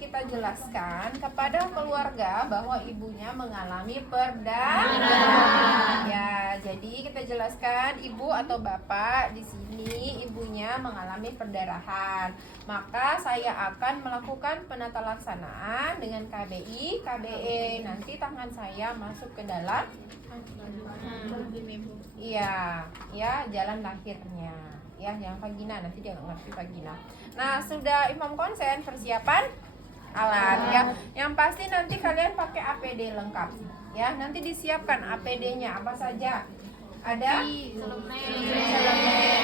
kita jelaskan kepada keluarga bahwa ibunya mengalami perdarahan. Ya, jadi kita jelaskan ibu atau bapak di sini ibunya mengalami perdarahan. Maka saya akan melakukan penata laksanaan dengan KBI, KBE. Nanti tangan saya masuk ke dalam iya, ya jalan lahirnya. Ya, yang vagina nanti dia nggak ngerti vagina. Nah, sudah Imam konsen persiapan alat ya. Yang pasti nanti kalian pakai APD lengkap. Ya, nanti disiapkan APD-nya apa saja. Ada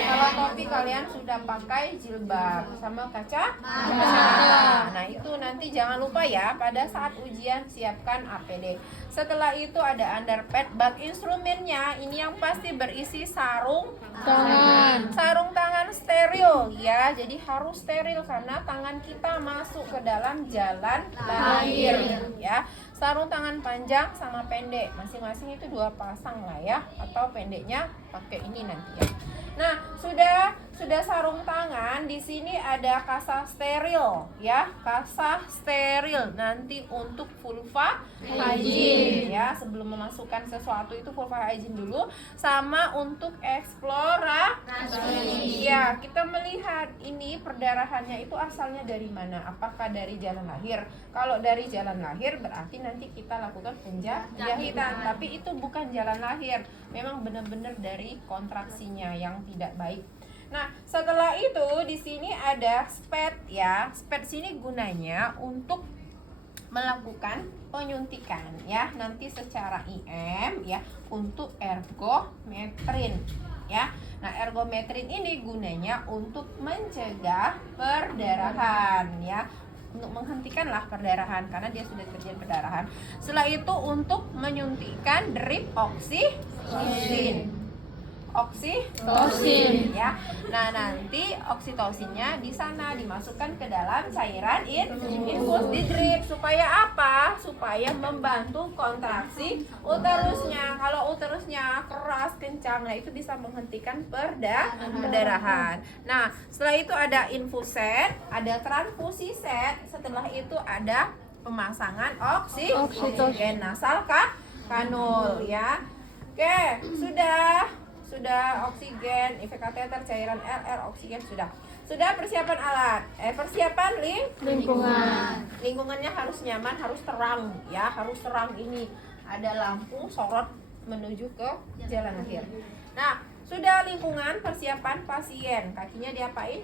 kalau topi kalian sudah pakai jilbab sama kacamata. Nah, itu nanti jangan lupa ya pada saat ujian siapkan APD. Setelah itu ada underpad, bag instrumennya ini yang pasti berisi sarung tangan. Sarung tangan steril ya. Jadi harus steril karena tangan kita masuk ke dalam jalan lahir ya. Sarung tangan panjang sama pendek, masing-masing itu 2 pasang lah ya, atau pendeknya pakai ini nanti ya. Nah, sudah sarung tangan, di sini ada kasa steril ya, kasa steril nanti untuk vulva hygiene ya, sebelum memasukkan sesuatu itu vulva hygiene dulu, sama untuk eksplorasi. Ya, kita melihat ini perdarahannya itu asalnya dari mana? Apakah dari jalan lahir? Kalau dari jalan lahir berarti nanti kita lakukan penjahitan, tapi itu bukan jalan lahir, memang benar-benar dari kontraksinya yang tidak baik. Nah, setelah itu di sini ada spad ya. Spad sini gunanya untuk melakukan penyuntikan ya, nanti secara IM ya untuk ergometrin ya. Nah, ergometrin ini gunanya untuk mencegah perdarahan ya, untuk menghentikanlah perdarahan karena dia sudah terjadi perdarahan. Setelah itu untuk menyuntikkan drip oksitosin ya. Nah, nanti oksitosinnya di sana dimasukkan ke dalam cairan infus di drip supaya apa? Supaya membantu kontraksi uterusnya. Kalau uterusnya keras kencang, nah itu bisa menghentikan perdarahan. Nah, setelah itu ada infus set, ada transfusi set. Setelah itu ada pemasangan oksigen nasal kanul ya. Oke, sudah oksigen, IV kateter, cairan LR, oksigen sudah persiapan alat. Persiapan lingkungan. Lingkungannya harus nyaman, harus terang ya, harus terang ini. Ada lampu sorot menuju ke jalan lahir. Nah, sudah lingkungan, persiapan pasien. Kakinya diapain?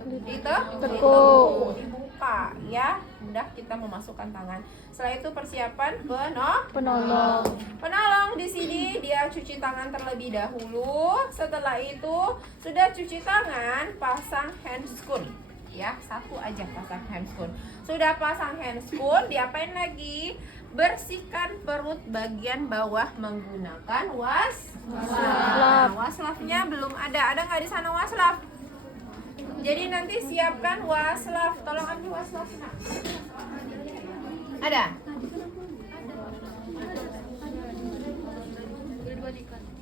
Ditekuk, dibuka ya, udah kita memasukkan tangan. Setelah itu persiapan penolong di sini dia cuci tangan terlebih dahulu. Setelah itu sudah cuci tangan, pasang handscoon ya, satu aja pasang handscoon. Sudah pasang handscoon, diapain lagi? Bersihkan perut bagian bawah menggunakan waslaf. Waslafnya belum ada nggak di sana waslaf? Jadi nanti siapkan waslaf. Tolong ambil waslaf. Ada?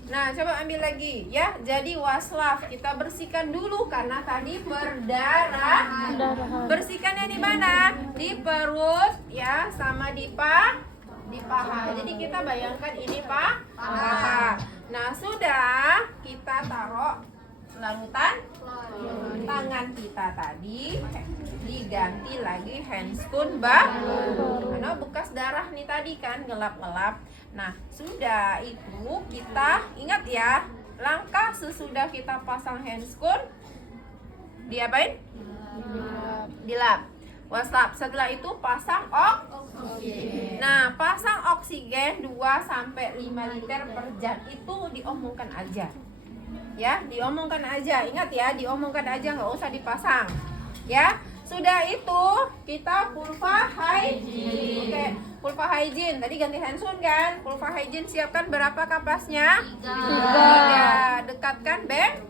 Nah, coba ambil lagi ya. Jadi waslaf kita bersihkan dulu karena tadi perdarahan. Bersihkannya di mana? Di perut ya, sama di paha. Jadi kita bayangkan ini paha. Nah, sudah kita taruh larutan tangan kita tadi, diganti lagi handscoon karena bekas darah nih tadi kan ngelap-ngelap. Nah, sudah itu kita ingat ya, langkah sesudah kita pasang handscoon diapain? Dilap. Waslap. Setelah itu pasang oksigen. Nah, pasang oksigen 2-5 liter per jam itu diomongkan aja. Ya, diomongkan aja. Ingat ya, diomongkan aja, nggak usah dipasang. Ya, sudah itu kita vulva hygiene. Oke, vulva hygiene. Tadi ganti handscoon kan? Vulva hygiene siapkan berapa kapasnya? 3. Dekatkan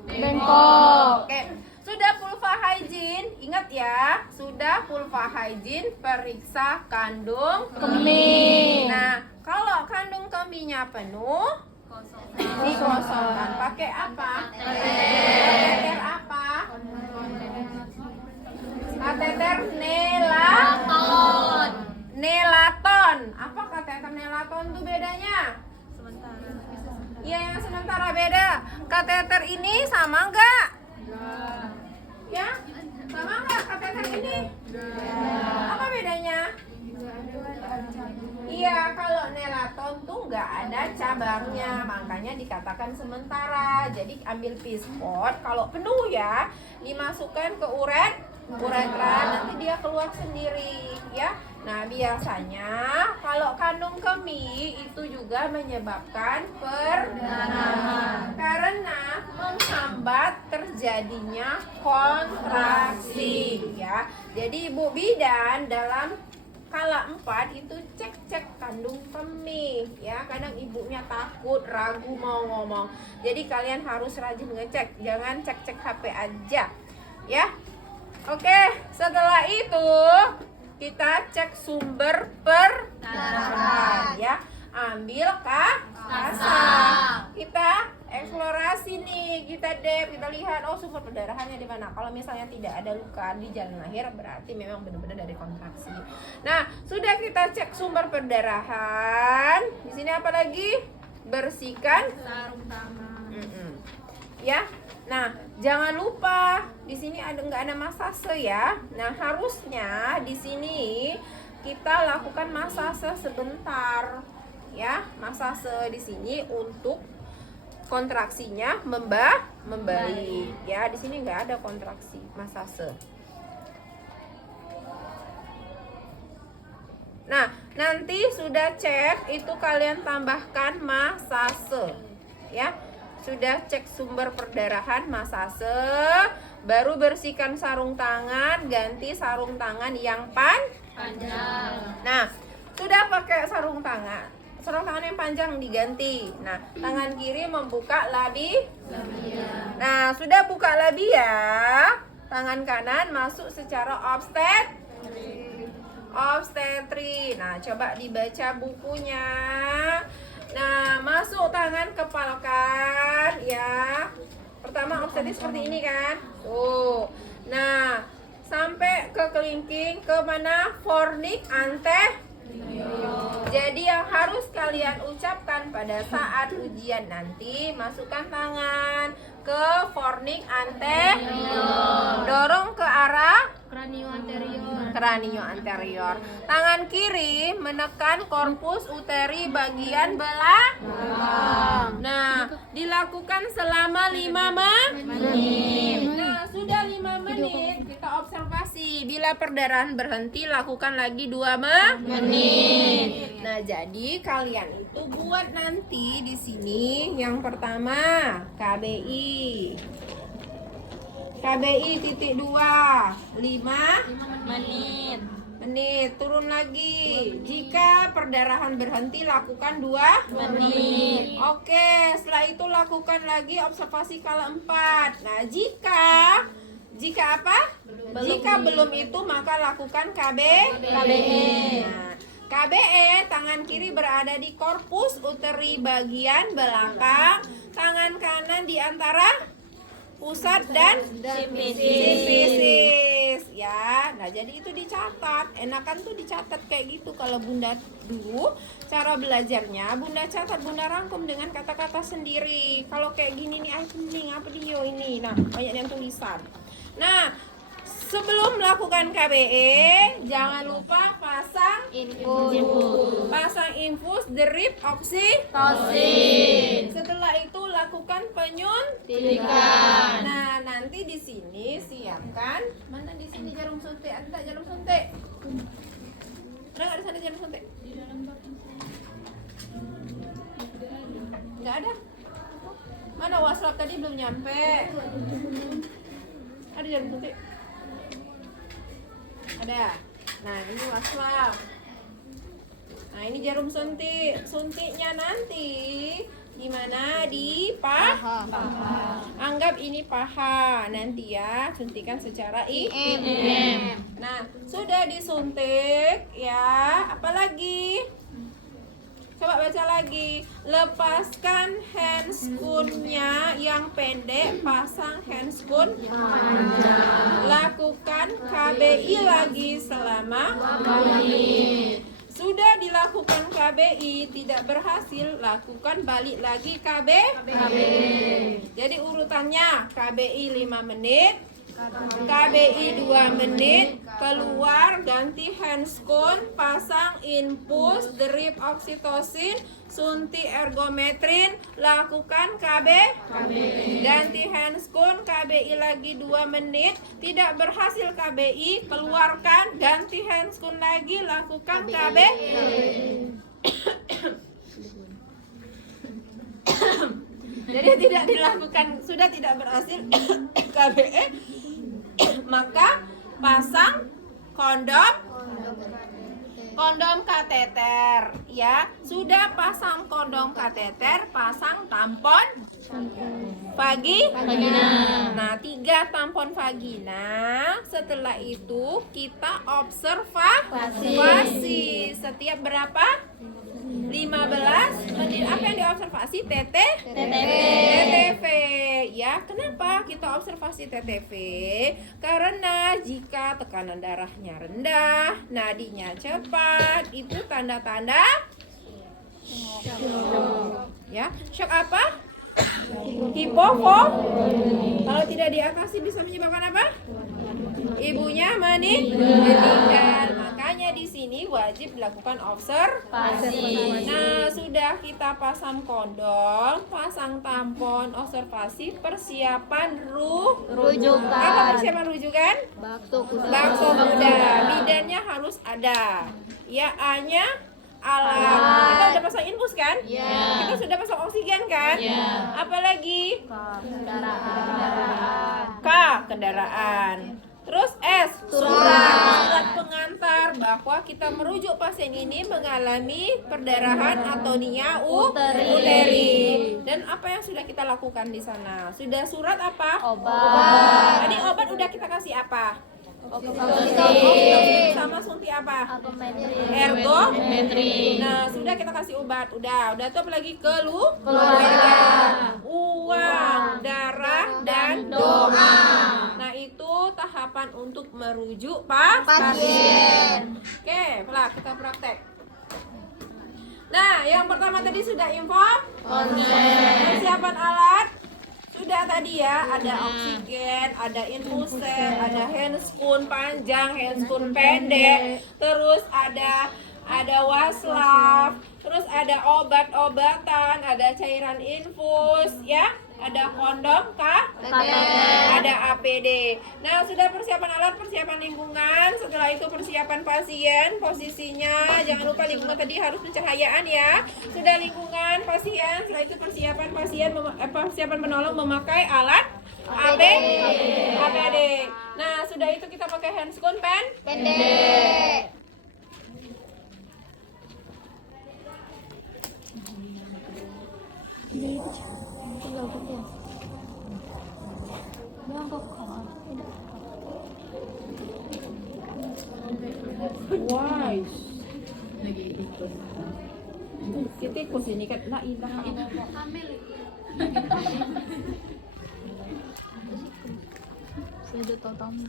bengkok. Oke, sudah vulva hygiene. Ingat ya, sudah vulva hygiene periksa kandung kemih. Nah, kalau kandung kemihnya penuh, dikosongkan. Pakai apa? Kateter apa? Kateter Ya, yang sementara beda. Kateter ini sama enggak? Ya, sama enggak kateter ini? Apa bedanya? Iya, kalau nelaton tuh nggak ada cabangnya, makanya dikatakan sementara. Jadi ambil pispot, kalau penuh ya, dimasukkan ke uretra, nanti dia keluar sendiri, ya. Nah, biasanya kalau kandung kemih itu juga menyebabkan perdarahan karena menghambat terjadinya kontraksi, ya. Jadi ibu bidan dalam kala 4 itu cek kandung kemih, ya. Kadang ibunya takut, ragu mau ngomong. Jadi kalian harus rajin ngecek, jangan cek HP aja, ya. Oke, setelah itu kita cek sumber perdarahan, ya. Ambil kasar. Kita eksplorasi nih, kita kita lihat sumber perdarahannya di mana. Kalau misalnya tidak ada luka di jalan lahir, berarti memang benar-benar dari kontraksi. Nah, sudah kita cek sumber perdarahan. Di sini apa lagi? Bersihkan sarung tangan. Ya. Nah, jangan lupa di sini nggak ada masase ya. Nah, harusnya di sini kita lakukan masase sebentar, ya. Masase di sini untuk kontraksinya membaik, ya. Di sini nggak ada kontraksi, masase. Nah, nanti sudah cek itu kalian tambahkan masase, ya. Sudah cek sumber perdarahan, masase, baru bersihkan sarung tangan, ganti sarung tangan yang panjang. Nah, sudah pakai sarung tangan yang panjang diganti. Nah, tangan kiri membuka labia. Nah, sudah buka labia, tangan kanan masuk secara obstetri. Nah, coba dibaca bukunya. Nah, masuk tangan kepalkan, ya. Pertama obstetri seperti ini kan. Tuh. Nah, sampai ke kelingking ke mana? Fornik anterior. Jadi yang harus kalian ucapkan pada saat ujian nanti, masukkan tangan ke fornik anterior. Dorong ke arah kranio anterior. Tangan kiri menekan korpus uteri bagian belakang. Nah, dilakukan selama 5 menit. Nah, sudah 5 menit kita observasi. Bila perdarahan berhenti, lakukan lagi 2 menit. Nah, jadi kalian itu buat nanti di sini yang pertama KBI titik 2 5 menit. Turun lagi. Jika perdarahan berhenti, lakukan 2 menit. Oke, setelah itu lakukan lagi observasi kala 4. Nah, jika apa? Jika belum itu, maka lakukan KBE. Nah, KBE, tangan kiri berada di korpus uteri bagian belakang, tangan kanan di antara pusat dan sifisis, ya. Nah, jadi itu dicatat. Enakan tuh dicatat kayak gitu. Kalau Bunda dulu cara belajarnya, Bunda catat, Bunda rangkum dengan kata-kata sendiri. Kalau kayak gini nih, pening apa dia ini. Nah, banyak yang tulisan. Nah, sebelum melakukan KBE, jangan lupa pasang infus drip oksitosin. Setelah itu lakukan penyuntikan. Nah, nanti di sini siapkan, mana di sini jarum suntik? Ada jarum suntik? Ada nggak di sana jarum suntik? Nggak ada. Mana waslap tadi belum nyampe? Ada jarum suntik? Ada. Nah, ini waslap. Nah, ini jarum suntik. Suntiknya nanti di mana? Di paha. Anggap ini paha. Nanti ya, suntikan secara IM. Nah, sudah disuntik ya. Apalagi? Coba baca lagi. Lepaskan handscoon-nya yang pendek, pasang handscoon lakukan KBI lagi selama 5 menit. Sudah sudah dilakukan KBI tidak berhasil, lakukan balik lagi KBI. Jadi urutannya KBI 5 menit, KBI 2 menit, keluar ganti handscone, pasang infus, drip oksitosin, suntik ergometrin, lakukan KBI. Ganti handscone, KBI lagi 2 menit, tidak berhasil KBI, keluarkan, ganti handscone lagi, lakukan KBI. Jadi tidak dilakukan, sudah tidak berhasil KBE, maka pasang kondom kateter, ya. Sudah pasang kondom kateter, pasang tampon vagina. Nah, 3 tampon vagina. Setelah itu kita observasi. Setiap berapa? 15 menit. Apa yang diobservasi? TTV. Ya, kenapa kita observasi TTV? Karena jika tekanan darahnya rendah, nadinya cepat, itu tanda-tanda ya. Shock apa? Hipofos. Kalau tidak diatasi bisa menyebabkan apa? Ibunya meninggal. Makanya di sini wajib dilakukan observasi. Nah, sudah kita pasang kondom, pasang tampon, observasi, persiapan rujukan. Apa persiapan rujukan? Bakso kuda. Bidannya harus ada. Ya, A-nya alat. Kita udah pasang infus kan? Kita sudah pasang oksigen kan? Apalagi? Kendaraan. Terus S, surat pengantar bahwa kita merujuk pasien ini mengalami perdarahan atau nia uteri. Dan apa yang sudah kita lakukan di sana? Sudah surat apa? Obat. Tadi obat udah kita kasih apa? Sama suntik apa? Ergometri. Nah, sudah kita kasih obat. Udah tuh apalagi keluarga. Uang, darah, dan doa. Nah, itu tahapan untuk merujuk pasien. Oke, kita praktek. Nah, yang pertama tadi sudah info persiapan alat. Sudah tadi ya, ada oksigen, ada infuser, ada handscone panjang, handscone pendek, terus ada waslaf, terus ada obat-obatan, ada cairan infus, ya, ada kondom ada APD. Nah, sudah persiapan alat, persiapan lingkungan, setelah itu persiapan pasien, posisinya jangan lupa lingkungan tadi harus pencahayaan ya. Sudah lingkungan pasien, setelah itu persiapan pasien, persiapan menolong memakai alat APD. Nah, sudah itu kita pakai handscone pendek. Wise. Kita ikut sini kan, la ilaha illallah. Saya tahu tamu.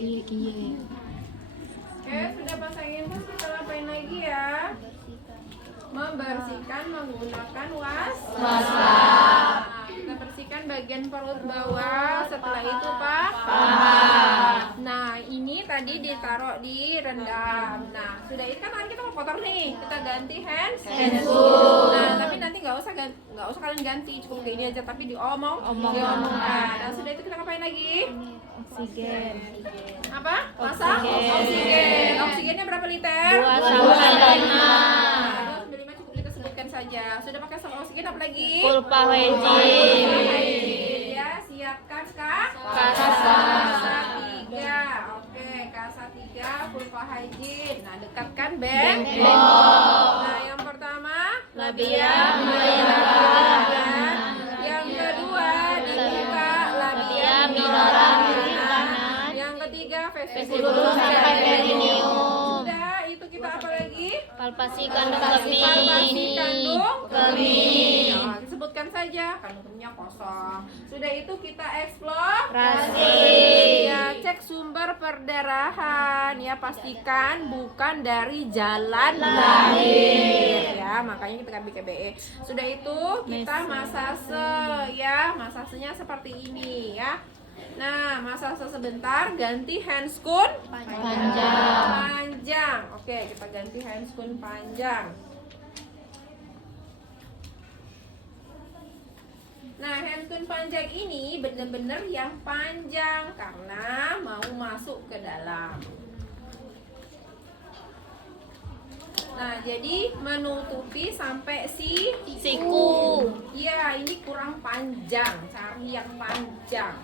Iya. Oke, sudah pasangin terus kita lapain lagi ya. Membersihkan menggunakan waslaf. Kita bersihkan bagian perut bawah, setelah itu paha. Nah, ini tadi ditaruh di rendam. Nah, sudah itu kan kita mau kotor nih, kita ganti handscone. Nah, tapi nanti nggak usah kalian ganti, cukup kayak ini aja, tapi diomongkan. Nah, sudah itu kita ngapain lagi? Oksigen. Apa? Pasang oksigen. Oksigennya berapa liter? 2 sampai 5. Saja. Sudah pakai sama oksigen apa lagi? Pulpahydrin. Ya, siapkan kasa 3. Oke, kasa 3 pulpahydrin. Nah, dekatkan bengkok. Nah, yang pertama labia majora. Yang kedua dibuka labia minora. Yang ketiga vestibulus sampai perineum. Sudah, itu kita apa lagi? Palpasi kandung kemih. Nah, sebutkan saja kandung kemihnya kosong. Sudah itu kita eksplorasi. Ya, cek sumber perdarahan ya, pastikan bukan dari jalan lahir ya, makanya kita ambil KBE. Sudah itu kita masase ya, masasenya seperti ini ya. Nah, masase sebentar, ganti handscoon panjang. Oke, kita ganti handscoon panjang. Nah, handscoon panjang ini benar-benar yang panjang karena mau masuk ke dalam. Nah, jadi menutupi sampai siku. Ya, ini kurang panjang. Cari yang panjang.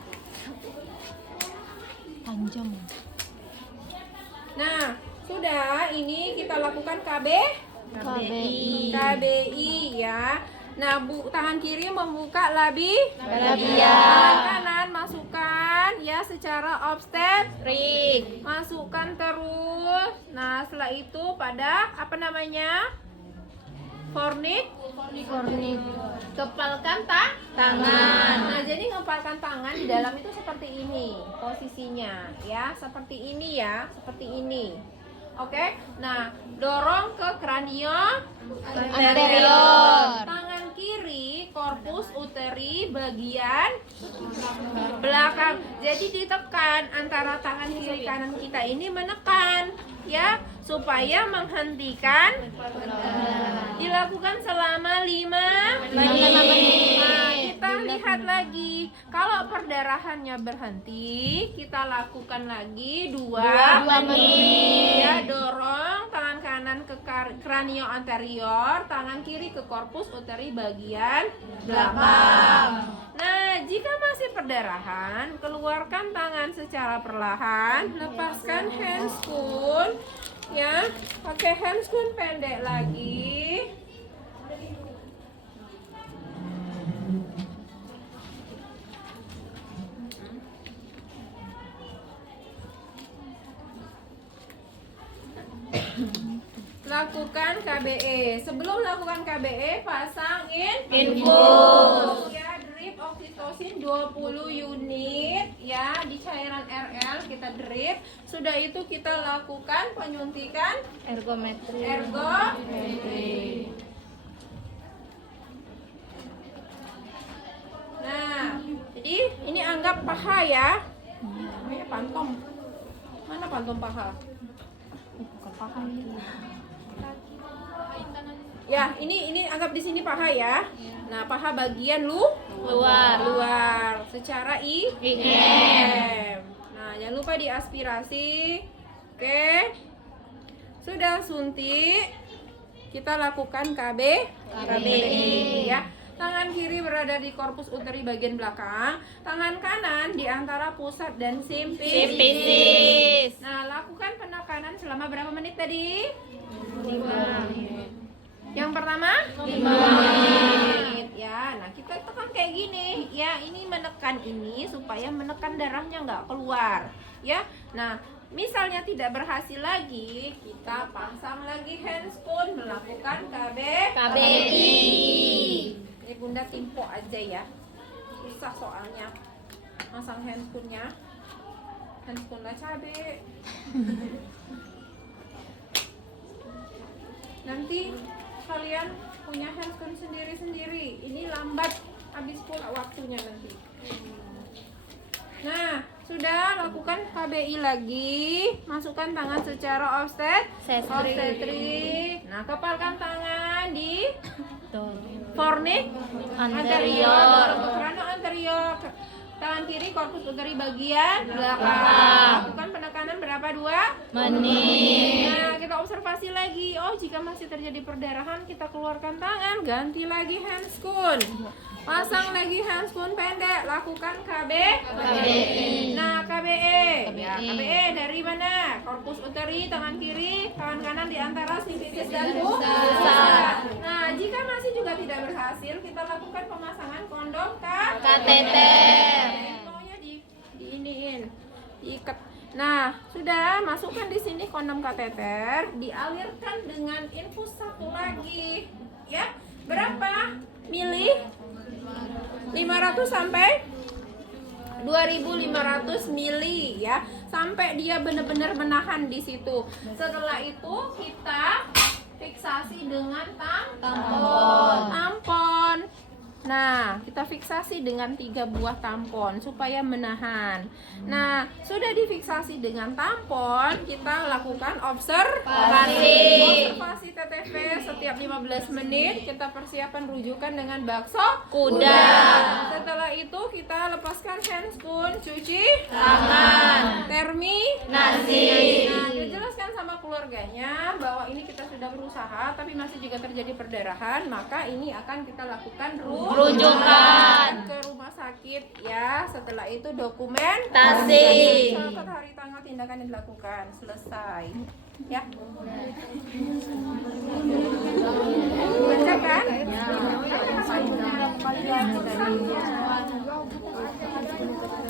Nah, sudah, ini kita lakukan KBI ya. Nah, tangan kiri membuka labia. Tangan kanan masukkan ya secara obstetrik. Masukkan terus. Nah, setelah itu pada apa namanya? Fornik. Kepalkan tangan. Nah, jadi ngepalkan tangan di dalam itu seperti ini posisinya ya, seperti ini ya, seperti ini. Oke. Nah, dorong ke kranio anterior. Tangan kiri korpus uteri bagian belakang. Jadi ditekan antara tangan kiri kanan kita ini, menekan ya, supaya menghentikan. Dilakukan selama 5 menit. Nah, kita lihat lagi. Kalau perdarahannya berhenti, kita lakukan lagi 2 menit. Ya, dorong tangan kanan ke kranio anterior, tangan kiri ke korpus uteri bagian belakang. Nah, jika masih perdarahan, keluarkan tangan secara perlahan, lepaskan handscoon ya, pakai handscoon pendek lagi. Lakukan KBE. Sebelum lakukan KBE, pasang infus ya, drip oksitosin 20 unit ya, di cairan RL kita drip. Sudah itu kita lakukan penyuntikan ergometri. Nah, jadi ini anggap paha ya. Namanya pantom. Mana pantom paha? Bukan paha ini. Ya, ini anggap di sini paha ya. Nah, paha bagian luar secara IM. Nah, jangan lupa diaspirasi. Oke. Sudah suntik. Kita lakukan KBI ya. Tangan kiri berada di korpus uteri bagian belakang, tangan kanan di antara pusat dan simfisis. Nah, lakukan penekanan selama berapa menit tadi? 5 menit. Yang pertama 5 menit ya. Nah, kita tekan kayak gini ya, ini menekan ini supaya menekan darahnya nggak keluar ya. Nah, misalnya tidak berhasil lagi, kita pasang lagi handscoon, melakukan KBI. Ini Bunda timpo aja ya, susah soalnya masang handscoonnya. Handscoon lah cabe. Nanti kalian punya handscoon sendiri-sendiri. Ini lambat habis pula waktunya nanti. Nah, sudah, lakukan KBI lagi. Masukkan tangan secara obstetrik. Nah, kepalkan tangan di fornik anterior, krano anterior. Tangan kiri korpus uteri bagian belakang. Lakukan penekanan berapa? 2 menit. Nah, kita observasi lagi. Oh, jika masih terjadi perdarahan, kita keluarkan tangan, ganti lagi handscoon. Pasang lagi handscoon pendek, lakukan KBI. Nah, KBE. Ya, KBE dari mana? Korpus uteri, tangan kiri, tangan kanan di antara simfisis dan pusat. Nah, jika masih juga tidak berhasil, kita lakukan pemasangan kondom kateter. Maunya diiniin, diikat. Nah, sudah, masukkan di sini kondom kateter, dialirkan dengan infus satu lagi. Ya, berapa mili? 500 sampai 2.500 mili ya, sampai dia benar-benar menahan di situ. Setelah itu kita fiksasi dengan tampon. Nah, kita fiksasi dengan 3 buah tampon supaya menahan. Nah, sudah difiksasi dengan tampon, kita lakukan observasi TTV setiap 15 menit. Kita persiapan rujukan dengan bakso Kuda. Setelah itu kita lepaskan handscoon, cuci tangan, termi Nasi. Nah, dijelaskan sama keluarganya bahwa ini kita sudah berusaha tapi masih juga terjadi perdarahan, maka ini akan kita lakukan Rujukan. ke rumah sakit ya. Setelah itu dokumen Tasi. catat hari tanggal tindakan yang dilakukan. Selesai ya. Baca kan? Ya.